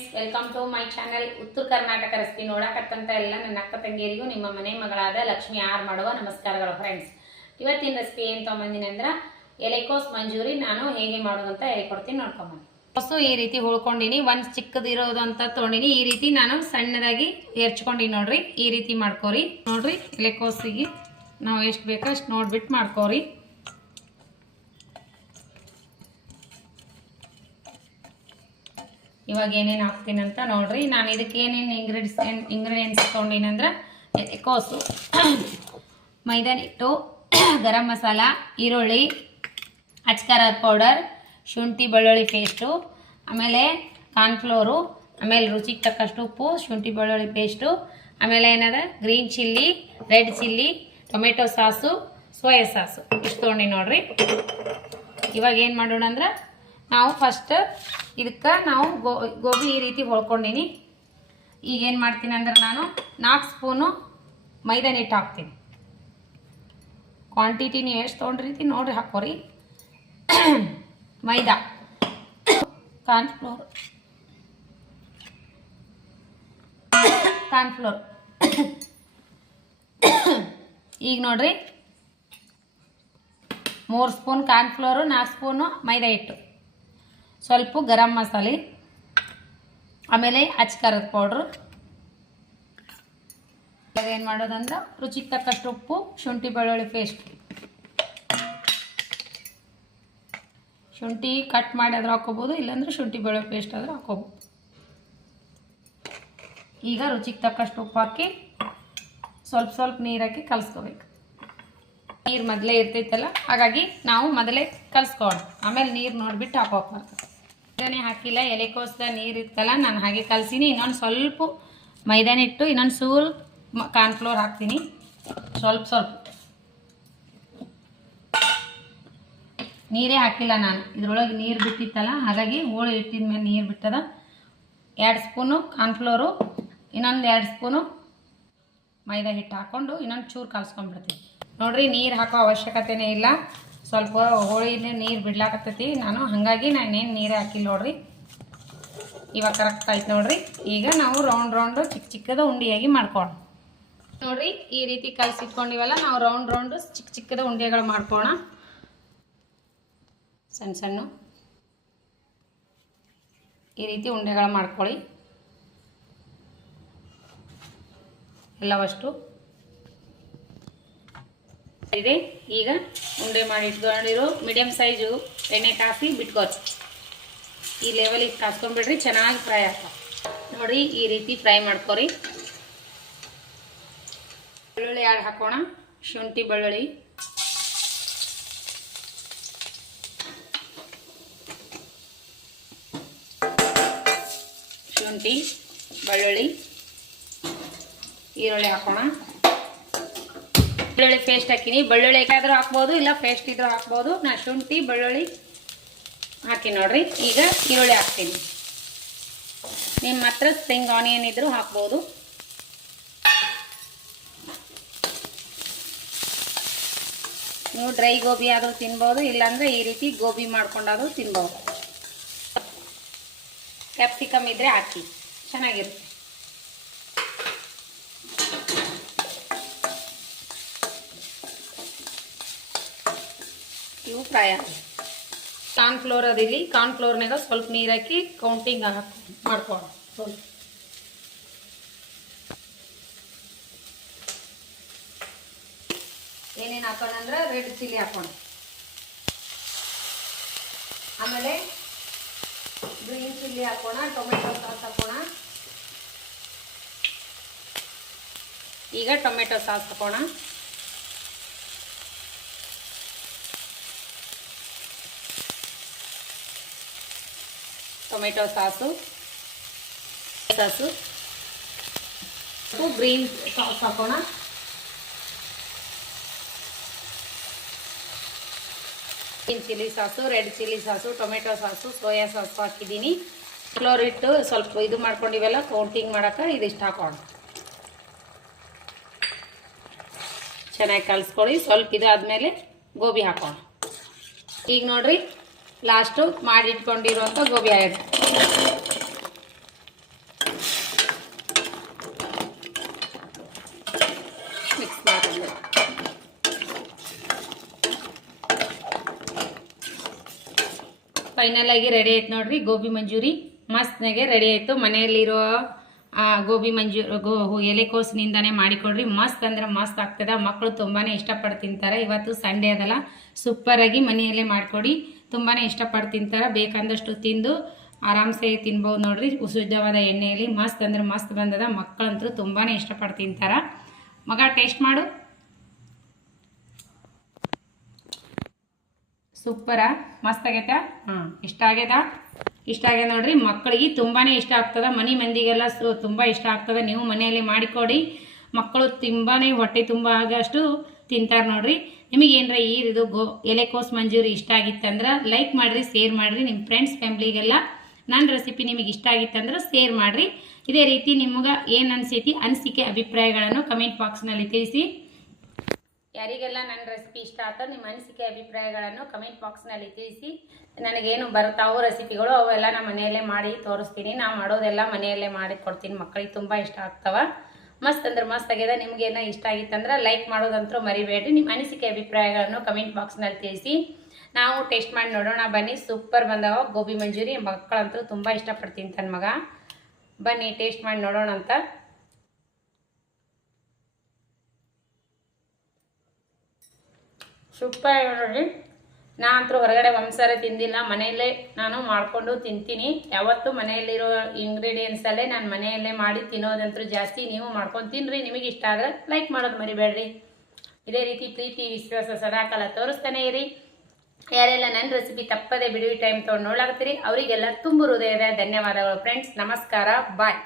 Friends, welcome to my channel. Uttara Karnataka recipe ನೋಡಕತ್ತಂತ ಎಲ್ಲ ನನ್ನ ಅಕ್ಕ ತಂಗಿಯರಿಗೂ ನಿಮ್ಮ ಮನೆ ಮಗಳಾದ ಲಕ್ಷ್ಮಿ ಆರ್ ಮಾಡುವ ನಮಸ್ಕಾರಗಳು. ಫ್ರೆಂಡ್ಸ್, ಇವತ್ತಿನ ರೆಸಿಪಿ ಏನು ತೊಗೊಂಬಂದಿನಿ ಅಂದ್ರೆ ಎಲೆಕೋಸ್ ಮಂಜೂರಿ ನಾನು ಹೇಗೆ ಮಾಡೋದಂತ ಹೇಳ್ಕೊಡ್ತೀನಿ, ನೋಡ್ಕೊಂಬಂದು. ಕೋಸು ಈ ರೀತಿ ಹುಳ್ಕೊಂಡಿನಿ, ಒಂದು ಚಿಕ್ಕದಿರೋದು ಅಂತ ತೊಗೊಂಡಿನಿ. ಈ ರೀತಿ ನಾನು ಸಣ್ಣದಾಗಿ ಹೆರ್ಚ್ಕೊಂಡಿನಿ ನೋಡ್ರಿ. ಈ ರೀತಿ ಮಾಡ್ಕೋರಿ ನೋಡ್ರಿ. ಎಲೆಕೋಸಿಗೆ ನಾವು ಎಷ್ಟು ಬೇಕೋ ಅಷ್ಟು ನೋಡ್ಬಿಟ್ಟು ಮಾಡ್ಕೋರಿ. ಇವಾಗ ಏನೇನು ಹಾಕ್ತೀನಿ ಅಂತ ನೋಡ್ರಿ. ನಾನು ಇದಕ್ಕೆ ಏನೇನು ಇಂಗ್ರೀಡಿಯೆಂಟ್ಸ್ ತೊಗೊಂಡಿನಿ ಅಂದ್ರೆ ಎಲೆಕೋಸು, ಮೈದಾ ಹಿಟ್ಟು, ಗರಂ ಮಸಾಲ, ಈರುಳ್ಳಿ, ಅಚ್ಕಾರದ ಪೌಡರ್, ಶುಂಠಿ ಬೆಳ್ಳುಳ್ಳಿ ಪೇಸ್ಟು, ಆಮೇಲೆ ಕಾರ್ನ್ಫ್ಲೋರು, ಆಮೇಲೆ ರುಚಿಗೆ ತಕ್ಕಷ್ಟು ಉಪ್ಪು, ಶುಂಠಿ ಬೆಳ್ಳುಳ್ಳಿ ಪೇಸ್ಟು, ಆಮೇಲೆ ಏನದ green chilli, red chilli, tomato sauce, soya sauce ಇಷ್ಟು ತೊಗೊಂಡಿನಿ ನೋಡ್ರಿ. ಇವಾಗ ಏನು ಮಾಡೋಣ ಅಂದ್ರೆ ನಾವು ಫಸ್ಟ್ ಇದಕ್ಕೆ ನಾವು ಗೋಬಿ ಈ ರೀತಿ ಹೊಳ್ಕೊಂಡಿನಿ. ಈಗ ಏನು ಮಾಡ್ತೀನಿ ಅಂದ್ರೆ ನಾನು 4 ಸ್ಪೂನು ಮೈದಾ ಹಿಟ್ಟು ಹಾಕ್ತೀನಿ. ಕ್ವಾಂಟಿಟಿ ನೀವು ಎಷ್ಟು ತೊಗೊಂಡಿರ್ತೀವಿ ನೋಡ್ರಿ ಹಾಕೋರಿ. ಮೈದಾ, ಕಾರ್ನ್ಫ್ಲೋರ್ ಈಗ ನೋಡ್ರಿ 3 ಸ್ಪೂನ್ ಕಾರ್ನ್ಫ್ಲೋರು, 4 ಸ್ಪೂನು ಮೈದಾ ಹಿಟ್ಟು, ಸ್ವಲ್ಪ ಗರಂ ಮಸಾಲೆ, ಆಮೇಲೆ ಅಚ್ಕಾರದ ಪೌಡ್ರು. ಏನು ಮಾಡೋದಂದ್ರೆ ರುಚಿಗೆ ತಕ್ಕಷ್ಟು ಉಪ್ಪು, ಶುಂಠಿ ಬೆಳ್ಳುಳ್ಳಿ ಪೇಸ್ಟ್. ಶುಂಠಿ ಕಟ್ ಮಾಡಿ ಆದ್ರೂ ಹಾಕೋಬೋದು, ಇಲ್ಲಾಂದ್ರೆ ಶುಂಠಿ ಬೆಳ್ಳುಳ್ಳಿ ಪೇಸ್ಟ್ ಆದ್ರೂ ಹಾಕೋಬೋದು. ಈಗ ರುಚಿಗೆ ತಕ್ಕಷ್ಟು ಉಪ್ಪು ಹಾಕಿ ಸ್ವಲ್ಪ ನೀರು ಹಾಕಿ ಕಲಿಸ್ಕೋಬೇಕು. ನೀರು ಮೊದಲೇ ಇರ್ತೈತಲ್ಲ, ಹಾಗಾಗಿ ನಾವು ಮೊದಲೇ ಕಲಿಸ್ಕೋಣ, ಆಮೇಲೆ ನೀರು ನೋಡಿಬಿಟ್ಟು ಹಾಕೋಬಾರ್ದು. ಮೈದಾನೆ ಹಾಕಿಲ್ಲ, ಎಲೆಕೋಸ್ದ ನೀರು ಇರ್ತಲ್ಲ, ನಾನು ಹಾಗೆ ಕಲಸಿನಿ. ಇನ್ನೊಂದು ಸ್ವಲ್ಪ ಮೈದಾನ ಇಟ್ಟು ಇನ್ನೊಂದು ಸ್ವಲ್ಪ ಕಾರ್ನ್ಫ್ಲೋರ್ ಹಾಕ್ತೀನಿ, ಸ್ವಲ್ಪ ನೀರೇ ಹಾಕಿಲ್ಲ ನಾನು. ಇದ್ರೊಳಗೆ ನೀರು ಬಿಟ್ಟಿತ್ತಲ್ಲ, ಹಾಗಾಗಿ ಹೋಳಿ ಇಟ್ಟಿದ ಮೇಲೆ ನೀರು ಬಿಟ್ಟದ. 2 ಸ್ಪೂನು ಕಾರ್ನ್ಫ್ಲೋರು, ಇನ್ನೊಂದು 2 ಸ್ಪೂನು ಮೈದಾ ಹಿಟ್ಟು ಹಾಕ್ಕೊಂಡು ಇನ್ನೊಂದು ಚೂರು ಕಲಸ್ಕೊಂಡ್ಬಿಡ್ತೀನಿ ನೋಡ್ರಿ. ನೀರು ಹಾಕೋ ಅವಶ್ಯಕತೆನೇ ಇಲ್ಲ, ಸ್ವಲ್ಪ ಹೋಳಿನೇ ನೀರು ಬಿಡ್ಲಾಕತ್ತೈತಿ ನಾನು, ಹಾಗಾಗಿ ನಾನೇನು ನೀರೇ ಹಾಕಿಲ್ಲ ನೋಡ್ರಿ. ಇವಾಗ ಕರೆಕ್ಟ್ ಆಯ್ತು ನೋಡ್ರಿ. ಈಗ ನಾವು ರೌಂಡ್ ಚಿಕ್ಕದ ಉಂಡೆಯಾಗಿ ಮಾಡ್ಕೋಣ ನೋಡ್ರಿ. ಈ ರೀತಿ ಕಲಸಿಟ್ಕೊಂಡಿವಲ್ಲ, ನಾವು ರೌಂಡ್ ಚಿಕ್ಕದ ಉಂಡೆಗಳು ಮಾಡ್ಕೋಣ. ಸಣ್ಣ ಈ ರೀತಿ ಉಂಡೆಗಳು ಮಾಡ್ಕೊಳ್ಳಿ ಎಲ್ಲವಷ್ಟು ಇದೆ. ಈಗ ಉಂಡೆ ಮಾಡಿ ಇಟ್ಕೊಂಡಿರೋ ಮೀಡಿಯಮ್ ಸೈಜು ಎಣ್ಣೆ ಕಾಫಿ ಬಿಟ್ಕೋರಿ. ಈ ಲೆವೆಲಿಗೆ ಕಾಸ್ಕೊಂಡ್ಬಿಡ್ರಿ, ಚೆನ್ನಾಗಿ ಫ್ರೈ ಆಗ್ತಾವೆ ನೋಡಿ. ಈ ರೀತಿ ಫ್ರೈ ಮಾಡ್ಕೊರಿ. ಬೆಳ್ಳುಳ್ಳಿ ಆಡ್ ಹಾಕೋಣ. ಶುಂಠಿ ಬೆಳ್ಳುಳ್ಳಿ, ಈರುಳ್ಳಿ ಹಾಕೋಣ. ಬೆಳ್ಳುಳ್ಳಿ ಪೇಸ್ಟ್ ಹಾಕಿನಿ. ಬೆಳ್ಳುಳ್ಳಿ ಆದರೂ ಹಾಕ್ಬೋದು, ಇಲ್ಲ ಪೇಸ್ಟ್ ಇದ್ರೂ ಹಾಕ್ಬೋದು. ನಾನು ಶುಂಠಿ ಬೆಳ್ಳುಳ್ಳಿ ಹಾಕಿ ನೋಡ್ರಿ. ಈಗ ಈರುಳ್ಳಿ ಹಾಕ್ತೀನಿ. ನಿಮ್ಮ ಹತ್ರ ಸ್ಪ್ರಿಂಗ್ ಆನಿಯನ್ ಇದ್ರೂ ಹಾಕ್ಬೋದು. ನೀವು ಡ್ರೈ ಗೋಬಿ ಆದರೂ ತಿನ್ಬೋದು, ಇಲ್ಲಾಂದ್ರೆ ಈ ರೀತಿ ಗೋಬಿ ಮಾಡ್ಕೊಂಡಾದರೂ ತಿನ್ಬೋದು. ಕ್ಯಾಪ್ಸಿಕಮ್ ಇದ್ರೆ ಹಾಕಿ, ಚೆನ್ನಾಗಿರುತ್ತೆ. ಇವು ಫ್ರೈ ಆಗಿ ಕಾರ್ನ್ಫ್ಲೋರ್ ಅದಿಲ್ಲಿ. ಕಾರ್ನ್ಫ್ಲೋರ್ನಾಗ ಸ್ವಲ್ಪ ನೀರು ಹಾಕಿ ಕೌಂಟಿಂಗ್ ಮಾಡ್ಕೊಳ್ಳೋಣ. ಸ್ವಲ್ಪ ಏನೇನು ಹಾಕೋಣ ಅಂದ್ರೆ ರೆಡ್ ಚಿಲ್ಲಿ ಹಾಕೋಣ, ಆಮೇಲೆ ಗ್ರೀನ್ ಚಿಲ್ಲಿ ಹಾಕೋಣ, ಟೊಮೆಟೊ ಸಾಸ್ ಹಾಕೋಣ. ಈಗ ಟೊಮೆಟೊ ಸಾಸ್ ಹಾಕೋಣ. ಟೊಮೆಟೊ ಸಾಸು, ಗ್ರೀನ್ ಸಾಸ್ ಹಾಕೋಣ. Green chilli sauce, red chilli sauce, tomato sauce, soya sauce ಹಾಕಿದ್ದೀನಿ. ಫ್ಲೋರ್ ಇಟ್ಟು ಸ್ವಲ್ಪ ಇದು ಮಾಡ್ಕೊಂಡಿವೆಲ್ಲ ಕೌಂಟಿಂಗ್ ಮಾಡೋಕೆ ಇದಿಷ್ಟು ಹಾಕೋಣ. ಚೆನ್ನಾಗಿ ಕಲಿಸ್ಕೊಳ್ಳಿ. ಸ್ವಲ್ಪ ಇದಾದ್ಮೇಲೆ ಗೋಬಿ ಹಾಕೋಣ. ಈಗ ನೋಡ್ರಿ ಲಾಸ್ಟು ಮಾಡಿ ಇಟ್ಕೊಂಡಿರುವಂಥ ಗೋಬಿ ಆ್ಯಡ್ ಫೈನಲ್ ಆಗಿ ರೆಡಿ ಆಯ್ತು ನೋಡ್ರಿ ಗೋಬಿ ಮಂಚೂರಿ ಮಸ್ತ್ನಾಗೆ ರೆಡಿ ಆಯಿತು. ಮನೆಯಲ್ಲಿರೋ ಗೋಬಿ ಎಲೆಕೋಸಿನಿಂದನೇ ಮಾಡಿಕೊಡ್ರಿ, ಮಸ್ತ್ ಅಂದ್ರೆ ಮಸ್ತ್ ಆಗ್ತದೆ. ಮಕ್ಕಳು ತುಂಬಾ ಇಷ್ಟಪಟ್ಟು ತಿಂತಾರೆ. ಇವತ್ತು ಸಂಡೇ ಅದಲ್ಲ, ಸೂಪರಾಗಿ ಮನೆಯಲ್ಲೇ ಮಾಡಿಕೊಡಿ, ತುಂಬಾ ಇಷ್ಟಪಟ್ಟು ತಿಂತಾರೆ. ಬೇಕಂದಷ್ಟು ತಿಂದು ಆರಾಮ್ಸೆ ತಿನ್ಬೋದು ನೋಡ್ರಿ. ಶುದ್ಧವಾದ ಎಣ್ಣೆಯಲ್ಲಿ ಮಸ್ತ್ ಅಂದ್ರೆ ಮಸ್ತ್ ಬಂದದ. ಮಕ್ಕಳಂತೂ ತುಂಬಾ ಇಷ್ಟಪಟ್ಟು ತಿಂತಾರೆ. ಮಗ ಟೇಸ್ಟ್ ಮಾಡು. ಸೂಪರಾ, ಮಸ್ತ್ ಆಗೈತಾ? ಇಷ್ಟ ಆಗ್ಯದ ನೋಡ್ರಿ. ಮಕ್ಕಳಿಗೆ ತುಂಬಾ ಇಷ್ಟ ಆಗ್ತದೆ, ಮನೆ ಮಂದಿಗೆಲ್ಲ ತುಂಬ ಇಷ್ಟ ಆಗ್ತದೆ. ನೀವು ಮನೆಯಲ್ಲಿ ಮಾಡಿಕೊಡಿ, ಮಕ್ಕಳು ತುಂಬಾ ಹೊಟ್ಟೆ ತುಂಬ ಆಗಷ್ಟು ತಿಂತಾರೆ ನೋಡ್ರಿ. ನಿಮಗೇನರ ಇದು ಎಲೆಕೋಸು ಮಂಚೂರಿ ಇಷ್ಟ ಆಗಿತ್ತಂದ್ರೆ ಲೈಕ್ ಮಾಡಿರಿ, ಶೇರ್ ಮಾಡಿರಿ. ನಿಮ್ಮ ಫ್ರೆಂಡ್ಸ್ ಫ್ಯಾಮ್ಲಿಗೆಲ್ಲ ನನ್ನ ರೆಸಿಪಿ ನಿಮಗೆ ಇಷ್ಟ ಆಗಿತ್ತಂದ್ರೆ ಶೇರ್ ಮಾಡಿರಿ. ಇದೇ ರೀತಿ ನಿಮಗೆ ಏನು ಅನಿಸೈತಿ ಅನಿಸಿಕೆ ಅಭಿಪ್ರಾಯಗಳನ್ನು ಕಮೆಂಟ್ ಬಾಕ್ಸ್ನಲ್ಲಿ ತಿಳಿಸಿ. ಯಾರಿಗೆಲ್ಲ ನನ್ನ ರೆಸಿಪಿ ಇಷ್ಟ ಆಯ್ತೋ ನಿಮ್ಮ ಅನಿಸಿಕೆ ಅಭಿಪ್ರಾಯಗಳನ್ನು ಕಮೆಂಟ್ ಬಾಕ್ಸ್ನಲ್ಲಿ ತಿಳಿಸಿ. ನನಗೇನು ಬರ್ತಾವೋ ರೆಸಿಪಿಗಳು ಅವೆಲ್ಲ ನಾನು ಮನೆಯಲ್ಲೇ ಮಾಡಿ ತೋರಿಸ್ತೀನಿ. ನಾವು ಮಾಡೋದೆಲ್ಲ ಮನೆಯಲ್ಲೇ ಮಾಡಿ ಕೊಡ್ತೀನಿ. ಮಕ್ಕಳಿಗೆ ತುಂಬ ಇಷ್ಟ ಆಗ್ತವೆ. ಮಸ್ತ್ ಅಂದ್ರೆ ಮಸ್ತ್ ಆಗ್ಯದ. ನಿಮಗೇನೋ ಇಷ್ಟ ಆಗಿತ್ತಂದ್ರೆ ಲೈಕ್ ಮಾಡೋದಂತೂ ಮರಿಬೇಡ್ರಿ. ನಿಮ್ಮ ಅನಿಸಿಕೆ ಅಭಿಪ್ರಾಯಗಳನ್ನು ಕಮೆಂಟ್ ಬಾಕ್ಸ್ನಲ್ಲಿ ತಿಳಿಸಿ. ನಾವು ಟೇಸ್ಟ್ ಮಾಡಿ ನೋಡೋಣ ಬನ್ನಿ. ಸೂಪರ್ ಬಂದವ ಗೋಬಿ ಮಂಚೂರಿ. ಮಕ್ಕಳಂತೂ ತುಂಬ ಇಷ್ಟಪಟ್ಟು ತಿಂತಾನೆ ಮಗ. ಬನ್ನಿ ಟೇಸ್ಟ್ ಮಾಡಿ ನೋಡೋಣ ಅಂತ. ಸೂಪರ್ ನೋಡ್ರಿ. ನಾನಂತೂ ಹೊರಗಡೆ ಒಂದ್ಸರಿ ತಿಂದಿಲ್ಲ, ಮನೆಯಲ್ಲೇ ನಾನು ಮಾಡಿಕೊಂಡು ತಿಂತೀನಿ. ಯಾವತ್ತೂ ಮನೆಯಲ್ಲಿರೋ ಇಂಗ್ರೀಡಿಯೆಂಟ್ಸಲ್ಲೇ ನಾನು ಮನೆಯಲ್ಲೇ ಮಾಡಿ ತಿನ್ನೋದಂತೂ ಜಾಸ್ತಿ. ನೀವು ಮಾಡ್ಕೊಂಡು ತಿನ್ನಿರಿ. ನಿಮಗೆ ಇಷ್ಟ ಆದರೆ ಲೈಕ್ ಮಾಡೋದು ಮರಿಬೇಡ್ರಿ. ಇದೇ ರೀತಿ ಪ್ರೀತಿ ವಿಶ್ವಾಸ ಸದಾಕಾಲ ತೋರಿಸ್ತಾನೆ ಇರಿ. ಯಾರೆಲ್ಲ ನನ್ನ ರೆಸಿಪಿ ತಪ್ಪದೆ ಬಿಡುವ ಟೈಮ್ ತೊಗೊಂಡು ನೋಡಾಕತ್ತೀರಿ ಅವರಿಗೆಲ್ಲ ತುಂಬ ಹೃದಯದ ಧನ್ಯವಾದಗಳು ಫ್ರೆಂಡ್ಸ್. ನಮಸ್ಕಾರ, ಬಾಯ್.